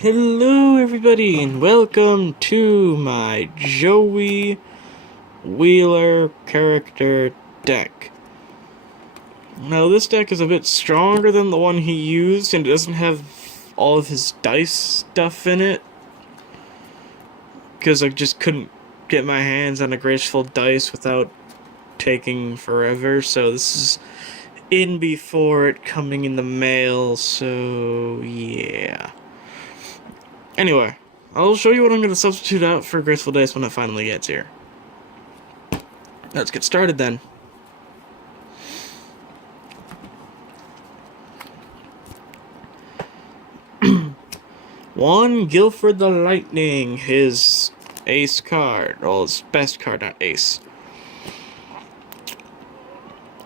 Hello everybody and welcome to my Joey Wheeler character deck. Now this deck is a bit stronger than the one he used and it doesn't have all of his dice stuff in it. Because I just couldn't get my hands on a graceful dice without taking forever, so this is in before it coming in the mail, so yeah. Anyway, I'll show you what I'm going to substitute out for Graceful Dice when it finally gets here. Let's get started then. One, Guilford the Lightning, his ace card. Well, his best card, not ace.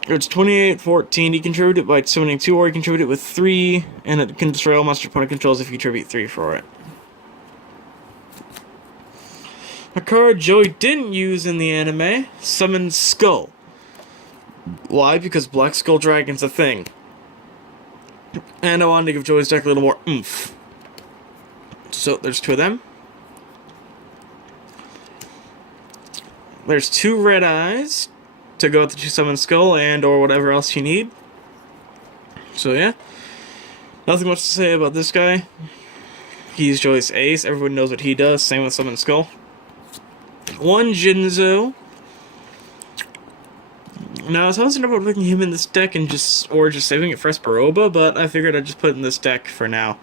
It's 28-14. He contributed by summoning 2, or he contributed with 3, and it can destroy all monster opponent controls if you contribute 3 for it. A card Joey didn't use in the anime, Summon Skull. Why? Because Black Skull Dragon's a thing. And I wanted to give Joey's deck a little more oomph. So, there's 2 of them. There's 2 red eyes to go with the 2 Summon Skull and or whatever else you need. So yeah. Nothing much to say about this guy. He's Joey's ace, everyone knows what he does, same with Summon Skull. 1 Jinzo. Now, I was hesitant about putting him in this deck and just saving it for Esperoba, but I figured I'd just put it in this deck for now.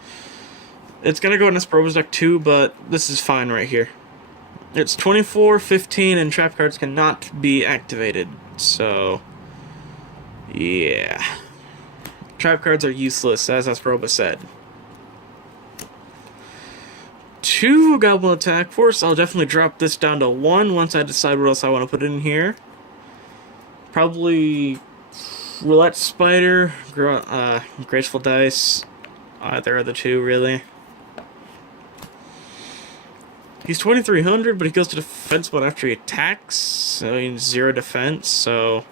It's gonna go in Esperoba's deck too, but this is fine right here. It's 24-15 and trap cards cannot be activated, so yeah. Trap cards are useless, as Esperoba said. 2 Goblin Attack Force. I'll definitely drop this down to 1 once I decide what else I want to put in here. Probably Roulette Spider, Graceful Dice, either of the 2 really. He's 2300, but he goes to defense mode after he attacks, so he's 0 defense, so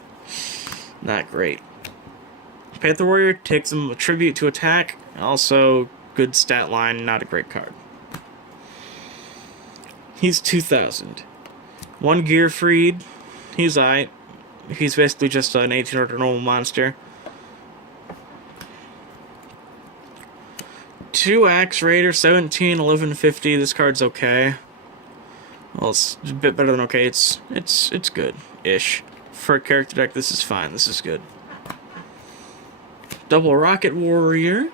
not great. Panther Warrior takes him a tribute to attack, also good stat line, not a great card. He's 2000. 1 Gearfried, he's aight. He's basically just an 1800 normal monster. 2 Axe Raider, 17, 1150. This card's okay. Well, it's a bit better than okay. It's good-ish. For a character deck, this is fine. This is good. Double Rocket Warrior,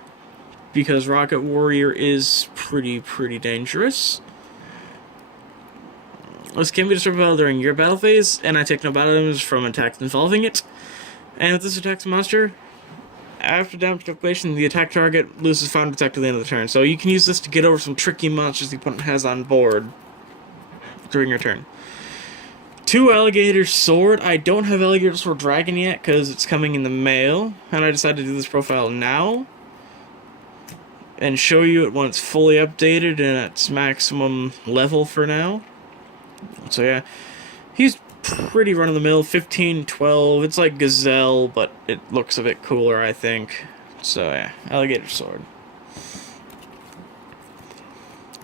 because Rocket Warrior is pretty dangerous. This can be destroyed battle during your battle phase, and I take no battle damage from attacks involving it. And if this attacks a monster, after damage calculation, the attack target loses 5 attack to the end of the turn. So you can use this to get over some tricky monsters the opponent has on board during your turn. 2 Alligator Sword. I don't have Alligator Sword Dragon yet because it's coming in the mail, and I decided to do this profile now and show you it when it's fully updated and at its maximum level for now. So yeah, he's pretty run-of-the-mill, 15, 12. It's like Gazelle, but it looks a bit cooler, I think. So yeah, Alligator Sword.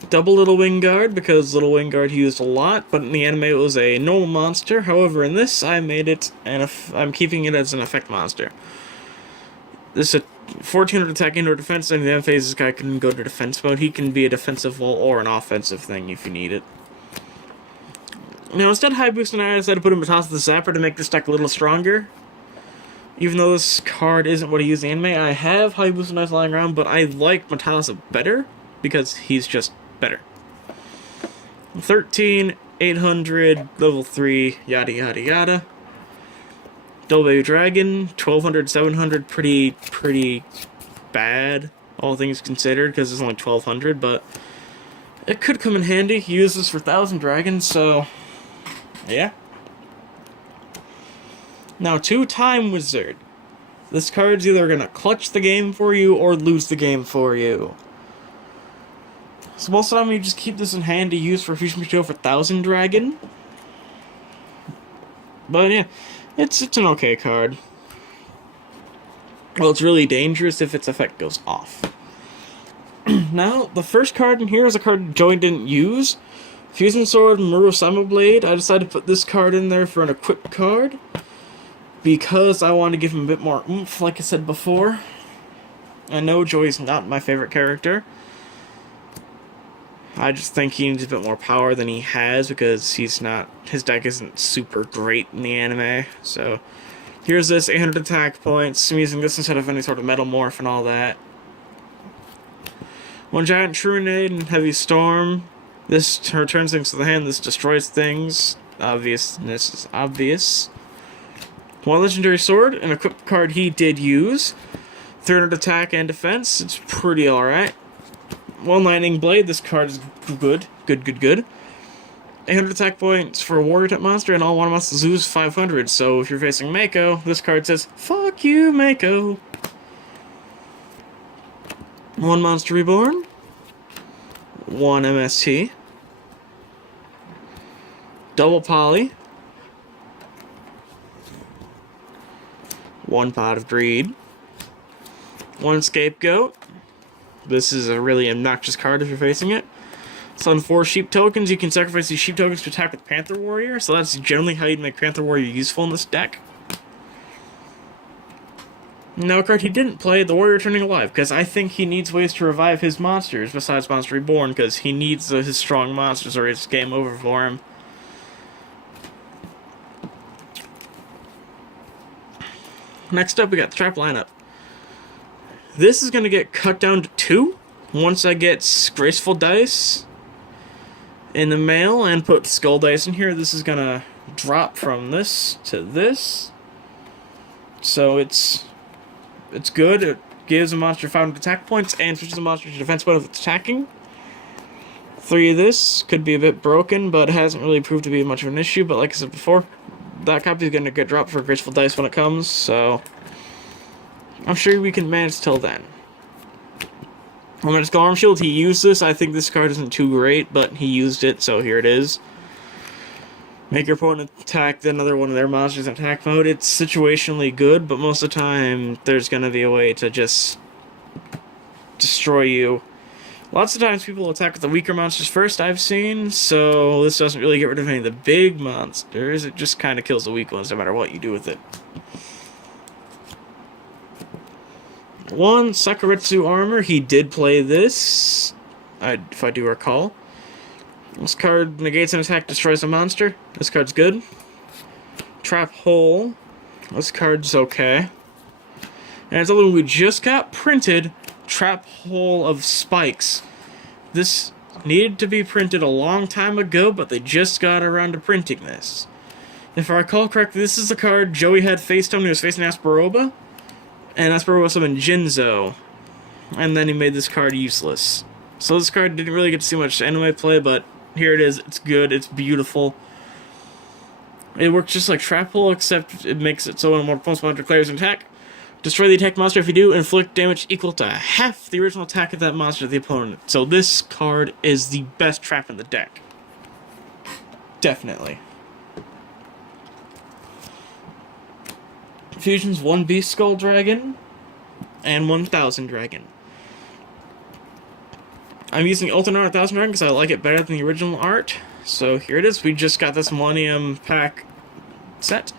Double Little Wingard, because Little Wingard he used a lot, but in the anime it was a normal monster. However, in this, I made it, and I'm keeping it as an effect monster. This is a 1400 attack indoor defense, and in the end phase, this guy can go to defense mode. He can be a defensive or an offensive thing if you need it. Now, instead of High Boost and I decided to put him atop the Zapper to make this deck a little stronger. Even though this card isn't what he used in anime, I have High Boost and Ice lying around, but I like Matassa better, because he's just better. 13, 800, level 3, yada yada yada. Double Baby Dragon, 1200, 700, pretty bad, all things considered, because it's only 1200, but it could come in handy. You use this for 1000 dragons, so yeah. Now, 2 Time Wizard. This card's either gonna clutch the game for you or lose the game for you. So most of the time you just keep this in hand to use for Fusion Material for 1000 dragon. But yeah, it's an okay card. Well, it's really dangerous if its effect goes off. Now, the first card in here is a card Joey didn't use. Fusion Sword, Murasama Blade. I decided to put this card in there for an equipped card, because I want to give him a bit more oomph, like I said before. I know Joey's not my favorite character. I just think he needs a bit more power than he has, because his deck isn't super great in the anime. So, here's this, 800 attack points. I'm using this instead of any sort of Metal Morph and all that. One Giant Trunade and Heavy Storm. This returns things to the hand, this destroys things. Obviousness is obvious. One Legendary Sword, an equipped card he did use. 300 attack and defense, it's pretty alright. One Lightning Blade, this card is good. 800 attack points for a warrior type monster, and all one monsters lose 500. So if you're facing Mako, this card says, "Fuck you, Mako." One Monster Reborn. One MST. Double Poly. One Pot of Greed. One Scapegoat. This is a really obnoxious card if you're facing it. So on 4 sheep tokens, you can sacrifice these sheep tokens to attack with Panther Warrior, so that's generally how you'd make Panther Warrior useful in this deck. Now a card he didn't play, the Warrior Turning Alive, because I think he needs ways to revive his monsters besides Monster Reborn, because he needs his strong monsters or it's game over for him. Next up, we got the Trap lineup. This is going to get cut down to 2 once I get Graceful Dice in the mail and put Skull Dice in here. This is going to drop from this to this. So it's good. It gives a monster 500 attack points and switches a monster to defense mode if it's attacking. 3 of this could be a bit broken, but it hasn't really proved to be much of an issue. But like I said before, that copy is going to get dropped for Graceful Dice when it comes, so I'm sure we can manage till then. I'm going to Skull Arm Shield. He used this. I think this card isn't too great, but he used it, so here it is. Make your opponent attack another one of their monsters in attack mode. It's situationally good, but most of the time there's going to be a way to just destroy you. Lots of times people attack with the weaker monsters first, I've seen, so this doesn't really get rid of any of the big monsters. It just kind of kills the weak ones no matter what you do with it. 1 Sakuretsu Armor. He did play this, if I do recall. This card negates an attack, destroys a monster. This card's good. Trap Hole. This card's okay. And it's a little we just got printed. Trap Hole of Spikes. This needed to be printed a long time ago, but they just got around to printing this. If I recall correctly, this is the card Joey had faced him when he was facing Asperoba. And Asperoba summoned Jinzo. And then he made this card useless. So this card didn't really get to see much anime play, but here it is. It's good. It's beautiful. It works just like Trap Hole, except it makes it so when more opponents want to declare an attack, destroy the attack monster. If you do, inflict damage equal to half the original attack of that monster to the opponent. So this card is the best trap in the deck. Definitely. Fusion's 1 Beast Skull Dragon and 1000 Dragon. I'm using alternate art 1000 Dragon because I like it better than the original art. So here it is. We just got this Millennium Pack set.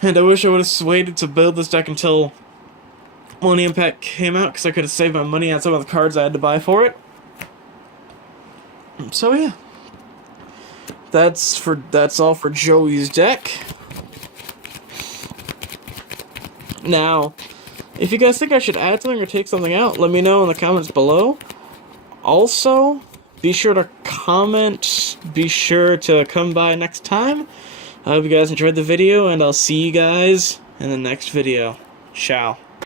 And I wish I would have waited to build this deck until Millennium Pack came out, because I could have saved my money on some of the cards I had to buy for it. So yeah. That's all for Joey's deck. Now, if you guys think I should add something or take something out, let me know in the comments below. Also, be sure to comment, be sure to come by next time. I hope you guys enjoyed the video, and I'll see you guys in the next video. Ciao.